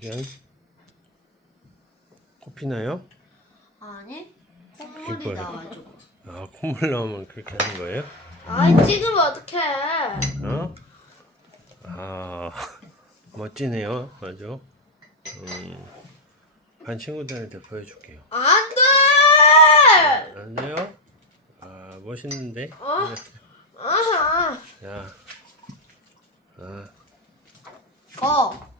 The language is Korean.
박연 코피 나요? 아니, 그게 콧물이 뭐예요? 나가지고. 아 콧물 나오면 그렇게 하는 거예요? 아이, 찍으면 어떡해. 어? 아 멋지네요 아주. 반 친구들한테 보여줄게요. 안 돼! 안 돼요? 아 멋있는데? 아하. 자, 아. 거.